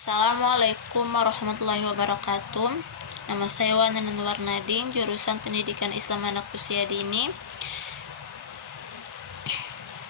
Assalamualaikum warahmatullahi wabarakatuh. Nama saya Wana Nanwar Nading, jurusan Pendidikan Islam Anak Usia Dini,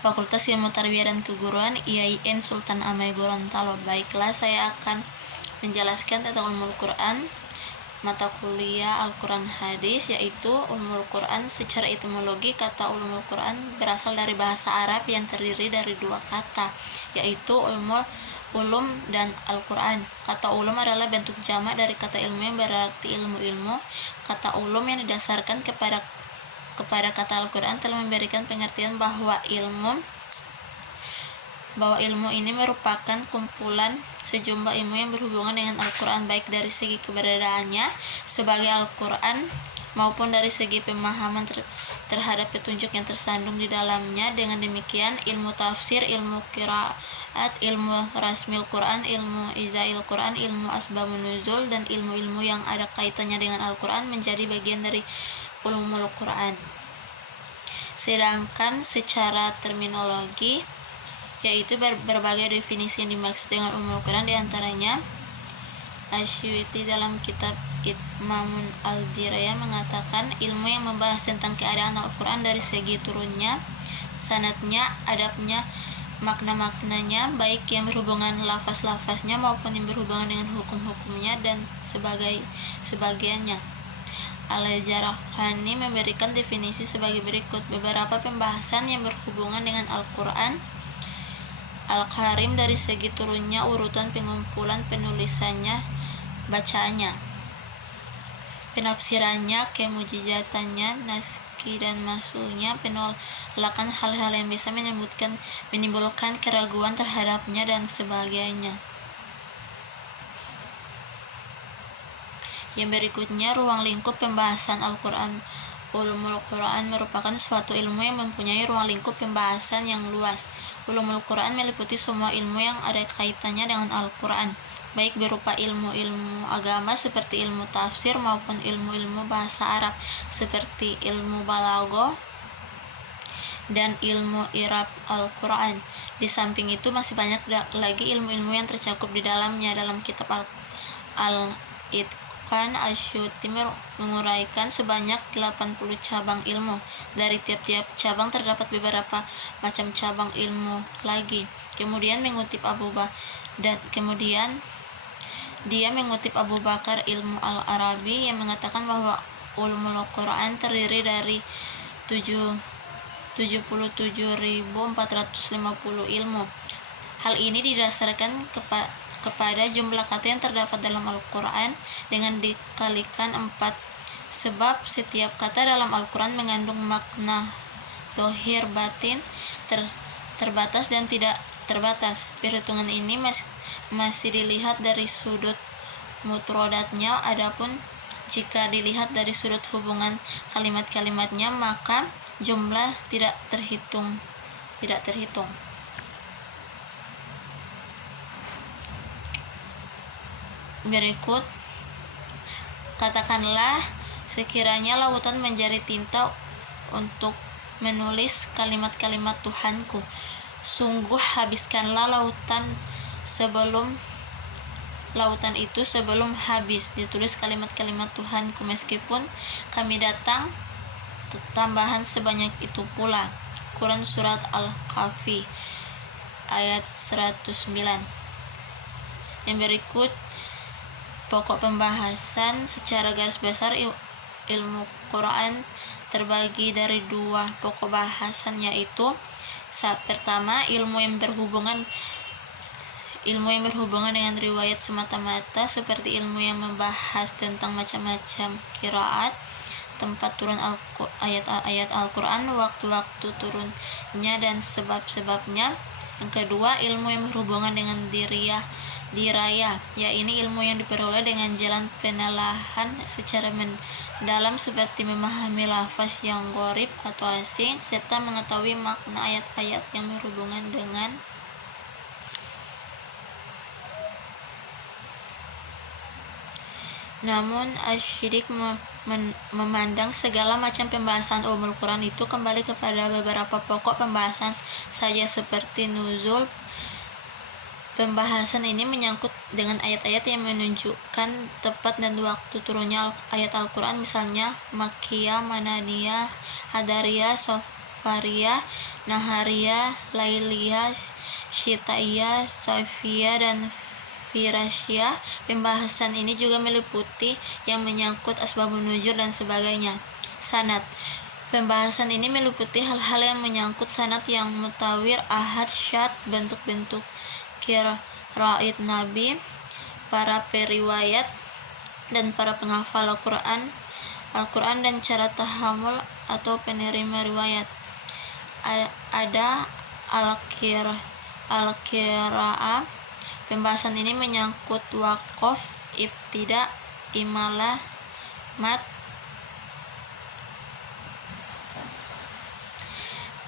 Fakultas Ilmu Tarbiyah dan Keguruan IAIN Sultan Amai Gorontalo. Baiklah, saya akan menjelaskan tentang Ulumul Quran, mata kuliah Al-Quran Hadis, yaitu Ulumul Quran. Secara etimologi, kata Ulumul Quran berasal dari bahasa Arab yang terdiri dari dua kata, yaitu ulum dan Al-Quran. Kata ulum adalah bentuk jamak dari kata ilmu yang berarti ilmu-ilmu. Kata ulum yang didasarkan kepada kata Al-Quran telah memberikan pengertian bahwa ilmu ini merupakan kumpulan sejumlah ilmu yang berhubungan dengan Al-Quran, baik dari segi keberadaannya sebagai Al-Quran maupun dari segi pemahaman terhadap petunjuk yang tersandung di dalamnya. Dengan demikian, ilmu tafsir, ilmu qiraat, ilmu rasmil Quran, ilmu izail Quran, ilmu asbabun nuzul, dan ilmu-ilmu yang ada kaitannya dengan Al-Quran menjadi bagian dari ulumul Quran. Sedangkan secara terminologi, yaitu berbagai definisi yang dimaksud dengan ulumul Quran, diantaranya Asyuti dalam kitab Itmamun al-Dirayah mengatakan ilmu yang membahas tentang keadaan Al-Quran dari segi turunnya, sanadnya, adabnya, makna-maknanya, baik yang berhubungan lafaz-lafaznya maupun yang berhubungan dengan hukum-hukumnya dan sebagiannya. Al-Jaraqani memberikan definisi sebagai berikut: beberapa pembahasan yang berhubungan dengan Al-Quran Al-Karim dari segi turunnya, urutan pengumpulan penulisannya, bacaannya, penafsirannya, kemujizatannya, naski dan masuhnya, penolakan hal-hal yang bisa menimbulkan keraguan terhadapnya, dan sebagainya. Yang berikutnya, ruang lingkup pembahasan Al-Quran. Ulumul Quran merupakan suatu ilmu yang mempunyai ruang lingkup pembahasan yang luas. Ulumul Quran meliputi semua ilmu yang ada kaitannya dengan Al-Quran, baik berupa ilmu-ilmu agama seperti ilmu tafsir maupun ilmu-ilmu bahasa Arab seperti ilmu balaghah dan ilmu i'rab Al-Quran. Di samping itu masih banyak lagi ilmu-ilmu yang tercakup di dalamnya. Dalam kitab Al-Itqan, Asyuti menguraikan sebanyak 80 cabang ilmu. Dari tiap-tiap cabang terdapat beberapa macam cabang ilmu lagi. Kemudian dia mengutip Abu Bakar Ilmu Al-Arabi yang mengatakan bahwa ulumul Quran terdiri dari 77.450 ilmu. Hal ini didasarkan kepada jumlah kata yang terdapat dalam Al-Quran dengan dikalikan 4, sebab setiap kata dalam Al-Quran mengandung makna dohir, batin, terbatas dan tidak terbatas. Perhitungan ini masih dilihat dari sudut mufradatnya. Adapun jika dilihat dari sudut hubungan kalimat-kalimatnya, maka jumlah tidak terhitung. Berikut, katakanlah sekiranya lautan menjadi tinta untuk menulis kalimat-kalimat Tuhanku, sungguh habiskanlah lautan itu sebelum habis ditulis kalimat-kalimat Tuhanku, meskipun kami datang tambahan sebanyak itu pula. Quran Surat Al-Kahfi ayat 109. Yang berikut pokok pembahasan. Secara garis besar, ilmu Quran terbagi dari dua pokok bahasan, yaitu pertama, ilmu yang berhubungan dengan riwayat semata-mata, seperti ilmu yang membahas tentang macam-macam qiraat, tempat turun ayat Al-Quran, waktu-waktu turunnya, dan sebab-sebabnya. Yang kedua, ilmu yang berhubungan dengan dirayah, yaitu ilmu yang diperoleh dengan jalan penelaahan secara mendalam, seperti memahami lafaz yang gharib atau asing, serta mengetahui makna ayat-ayat yang berhubungan dengan Namun Asy-Syidik memandang segala macam pembahasan ulumul Quran itu kembali kepada beberapa pokok pembahasan saja, seperti nuzul, Pembahasan ini menyangkut dengan ayat-ayat yang menunjukkan tepat dan waktu turunnya ayat Al-Quran, misalnya Makkiyah, Madaniyah, Hadariyah, Safariyah, Nahariyah, Lailiyah, Syitaiyah, Saifiyah, dan Firasyiyah. Pembahasan ini juga meliputi yang menyangkut asbabun nuzul dan sebagainya. Sanad. Pembahasan ini meliputi hal-hal yang menyangkut sanad yang mutawir, ahad, syad, bentuk-bentuk qiraat Nabi, para periwayat dan para penghafal Al-Quran dan cara tahammul atau penerima riwayat. Ada al-qiraah. Pembahasan ini menyangkut waqaf, ibtida, imalah, mat,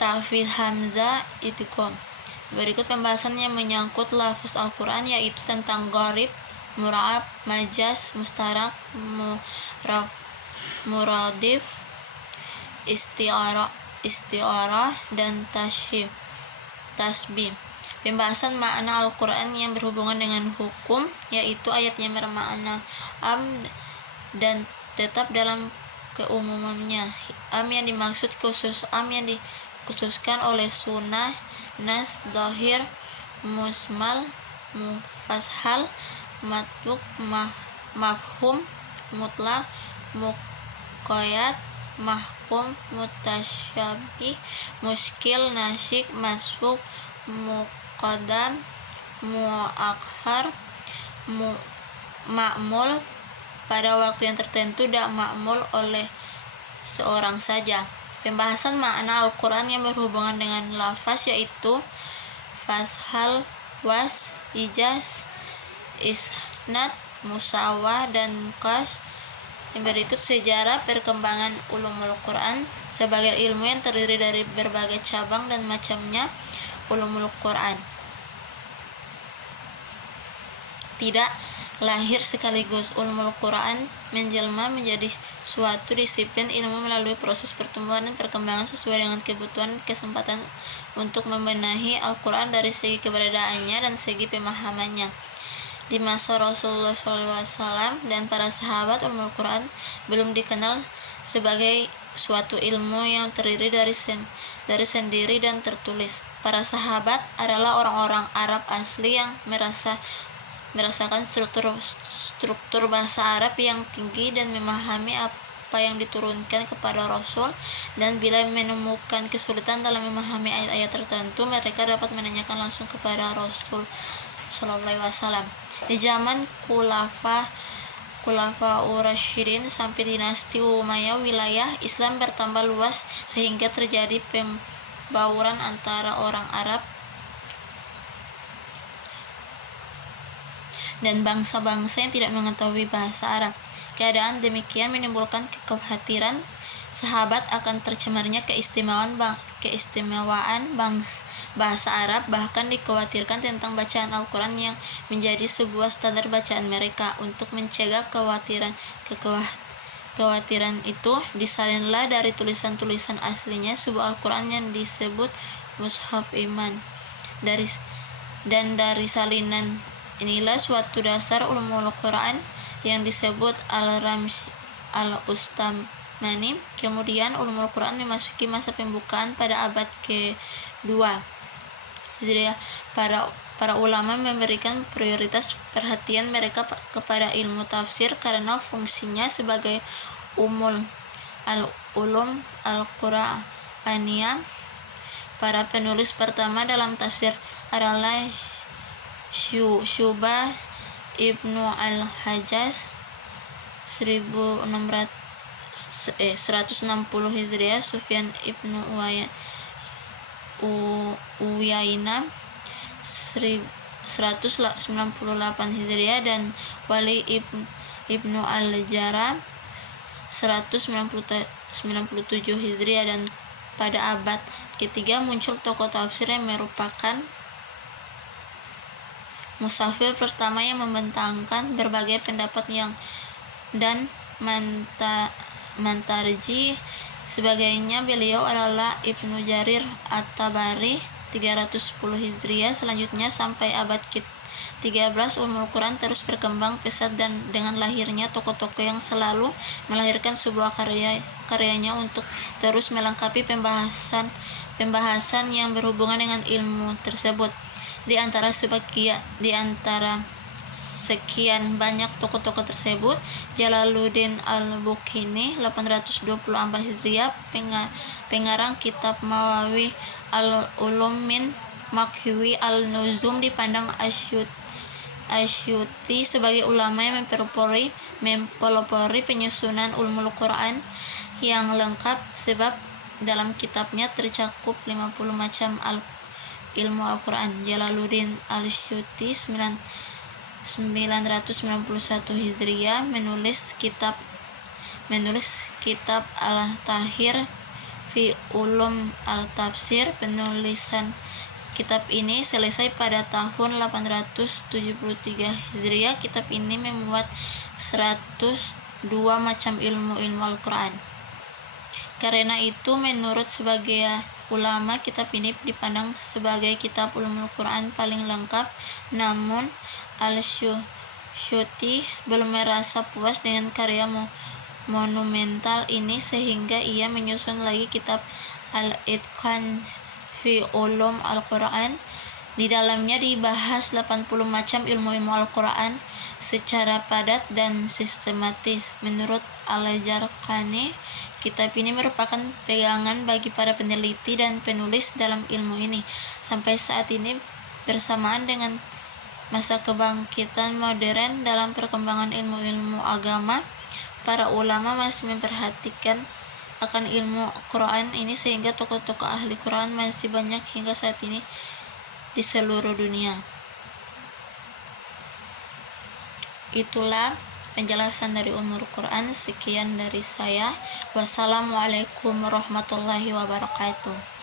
tahfidz hamzah, idgham. Berikut pembahasan yang menyangkut lafaz Al-Quran, yaitu tentang gharib, mura'ab, majaz, mustarak, muradif, isti'arah, dan tasbih. Pembahasan makna Al-Quran yang berhubungan dengan hukum, yaitu ayat yang bermakna am dan tetap dalam keumumannya. Am yang dimaksud khusus, am yang dikhususkan oleh sunnah, nas, dhahir, musmal, mufashal, matbuk, mafhum, mutlak, muqayyad, mahkum, mutasyabih, muskil, nasikh, masbuk, muqaddam, muakhar, ma'mul pada waktu yang tertentu, dan ma'mul oleh seorang saja. Pembahasan makna Al-Quran yang berhubungan dengan lafaz, yaitu fashal, was, ijaz, isnad, musawah, dan qas. Yang berikut sejarah perkembangan ulumul Quran sebagai ilmu yang terdiri dari berbagai cabang dan macamnya. Ulumul Quran tidak lahir sekaligus. Ulumul Quran menjelma menjadi suatu disiplin ilmu melalui proses pertumbuhan dan perkembangan sesuai dengan kebutuhan dan kesempatan untuk membenahi Al-Quran dari segi keberadaannya dan segi pemahamannya. Di masa Rasulullah SAW dan para sahabat, ulumul Quran belum dikenal sebagai suatu ilmu yang terdiri dari sendiri dan tertulis. Para sahabat adalah orang-orang Arab asli yang merasakan struktur bahasa Arab yang tinggi dan memahami apa yang diturunkan kepada Rasul, dan bila menemukan kesulitan dalam memahami ayat-ayat tertentu, mereka dapat menanyakan langsung kepada Rasul SAW. Di zaman Khulafaur Rasyidin sampai dinasti Umayyah, wilayah Islam bertambah luas sehingga terjadi pembauran antara orang Arab dan bangsa-bangsa yang tidak mengetahui bahasa Arab. Keadaan demikian menimbulkan kekhawatiran sahabat akan tercemarnya keistimewaan bahasa Arab. Bahkan dikhawatirkan tentang bacaan Al-Quran yang menjadi sebuah standar bacaan mereka. Untuk mencegah kekhawatiran itu, disalinlah dari tulisan-tulisan aslinya sebuah Al-Quran yang disebut Mushaf Iman. Dari salinan inilah suatu dasar ulumul Quran yang disebut Al-Ramzi Al-Ustamani. Kemudian ulumul Quran memasuki masa pembukaan pada abad ke-2 Hijriah. Para ulama memberikan prioritas perhatian mereka kepada ilmu tafsir karena fungsinya sebagai ulum al-Qur'aniyah. Para penulis pertama dalam tafsir adalah Syubah Ibnu Al-Hajjaj 160 Hijriah, Sufyan Ibnu Uyainah 198 Hijriah, dan Wali Ibnu Al-Jarrah 197 Hijriah. Dan pada abad ketiga muncul tokoh tafsir yang merupakan musafir pertama yang membentangkan berbagai pendapat dan mentarji sebagainya. Beliau adalah Ibnu Jarir At-Tabari 310 Hijriah. Selanjutnya sampai abad ke-13 ulumul Quran terus berkembang pesat dan dengan lahirnya tokoh-tokoh yang selalu melahirkan sebuah karyanya untuk terus melengkapi pembahasan yang berhubungan dengan ilmu tersebut. Di antara sekian banyak tokoh-tokoh tersebut, Jalaluddin Al-Bukhini 824 Hijriah, pengarang kitab Mawawi Al-Ulum min Makhwi Al-Nuzum, dipandang Asyuti sebagai ulama yang mempelopori penyusunan ulumul Quran yang lengkap, sebab dalam kitabnya tercakup 50 macam ilmu Al-Quran. Jalaluddin Al-Asyuti 991 Hijriah menulis kitab Al-Tahir fi Ulum Al-Tafsir. Penulisan kitab ini selesai pada tahun 873 Hijriah. Kitab ini memuat 102 macam ilmu Al-Quran. Karena itu, menurut sebagian ulama, kitab ini dipandang sebagai kitab ulumul Quran paling lengkap. Namun Al-Syuti belum merasa puas dengan karya monumental ini, sehingga ia menyusun lagi kitab Al-Itqan fi Ulum Al-Quran. Di dalamnya dibahas 80 macam ilmu Al-Quran secara padat dan sistematis. Menurut Al-Jarqani, kitab ini merupakan pegangan bagi para peneliti dan penulis dalam ilmu ini. Sampai saat ini, bersamaan dengan masa kebangkitan modern dalam perkembangan ilmu agama, para ulama masih memperhatikan akan ilmu Quran ini, sehingga tokoh-tokoh ahli Quran masih banyak hingga saat ini di seluruh dunia. Itulah penjelasan dari ulumul Quran. Sekian dari saya. Wassalamualaikum warahmatullahi wabarakatuh.